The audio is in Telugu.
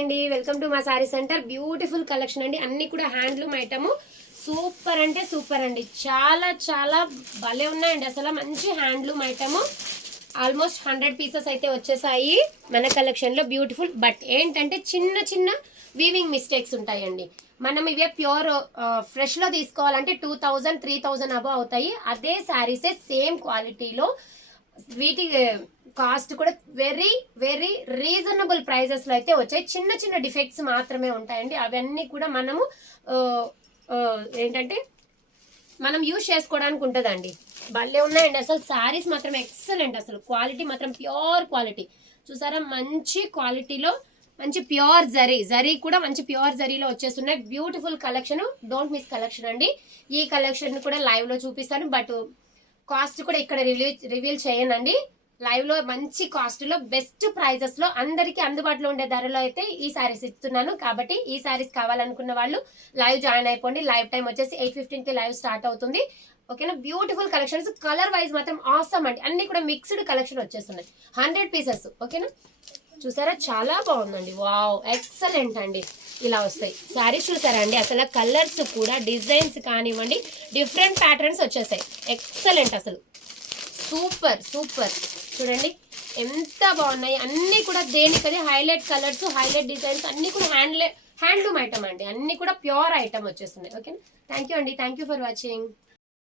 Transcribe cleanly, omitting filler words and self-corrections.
అండి, వెల్కమ్ టు మా సారీ సెంటర్. బ్యూటిఫుల్ కలెక్షన్ అండి, అన్ని కూడా హ్యాండ్లూమ్ ఐటమ్. సూపర్ అంటే సూపర్ అండి, చాలా చాలా భలే ఉన్నాయండి. అసలు మంచి హ్యాండ్లూమ్ ఐటమ్. ఆల్మోస్ట్ 100 పీసెస్ అయితే వచ్చేసాయి మన కలెక్షన్లో. బ్యూటిఫుల్, బట్ ఏంటంటే చిన్న చిన్న వీవింగ్ మిస్టేక్స్ ఉంటాయండి. మనం ఇవే ప్యూర్ ఫ్రెష్లో తీసుకోవాలంటే 2000 3000 అబో అవుతాయి. అదే శారీసే సేమ్ క్వాలిటీలో వీటి కాస్ట్ కూడా వెరీ వెరీ రీజనబుల్ ప్రైజెస్లో అయితే వచ్చాయి. చిన్న చిన్న డిఫెక్ట్స్ మాత్రమే ఉంటాయండి. అవన్నీ కూడా మనము ఏంటంటే మనం యూజ్ చేసుకోవడానికి ఉంటుందండి. భలే ఉన్నాయండి అసలు. శారీస్ మాత్రం ఎక్సలెంట్, అసలు క్వాలిటీ మాత్రం ప్యూర్ క్వాలిటీ. చూసారా, మంచి క్వాలిటీలో మంచి ప్యూర్ జరీ కూడా మంచి ప్యూర్ జరీలో వచ్చేస్తున్నాయి. Beautiful collection, don't miss collection అండి. ఈ కలెక్షన్ కూడా లైవ్లో చూపిస్తాను, బట్ కాస్ట్ కూడా ఇక్కడ రివీల్ చేయనండి. లైవ్లో మంచి కాస్ట్లో బెస్ట్ ప్రైజెస్లో అందరికీ అందుబాటులో ఉండే ధరలో అయితే ఈ శారీస్ ఇస్తున్నాను. కాబట్టి ఈ శారీస్ కావాలనుకున్న వాళ్ళు లైవ్ జాయిన్ అయిపోండి. లైవ్ టైం వచ్చేసి 8:15కి లైవ్ స్టార్ట్ అవుతుంది. ఓకేనా. బ్యూటిఫుల్ కలెక్షన్స్, కలర్ వైజ్ మాత్రం ఆసమ్ అండి. అన్ని కూడా మిక్స్డ్ కలెక్షన్ వచ్చేస్తున్నాయి, 100 పీసెస్. ఓకేనా, చూసారా చాలా బాగుందండి. వావ్, ఎక్సలెంట్ అండి. ఇలా వస్తాయి శారీస్. చూసారా అండి, అసలు కలర్స్ కూడా డిజైన్స్ కానివ్వండి, డిఫరెంట్ ప్యాటర్న్స్ వచ్చేసాయి. ఎక్సలెంట్ అసలు, సూపర్ సూపర్. చూడండి ఎంత బాగున్నాయి. అన్నీ కూడా దేనికది హైలైట్ కలర్స్, హైలైట్ డిజైన్స్, అన్నీ కూడా హ్యాండ్లూమ్ ఐటమ్ అండి. అన్నీ కూడా ప్యూర్ ఐటమ్ వచ్చేస్తున్నాయి. ఓకేనా. థ్యాంక్ యూ అండి, థ్యాంక్ యూ ఫర్ వాచింగ్.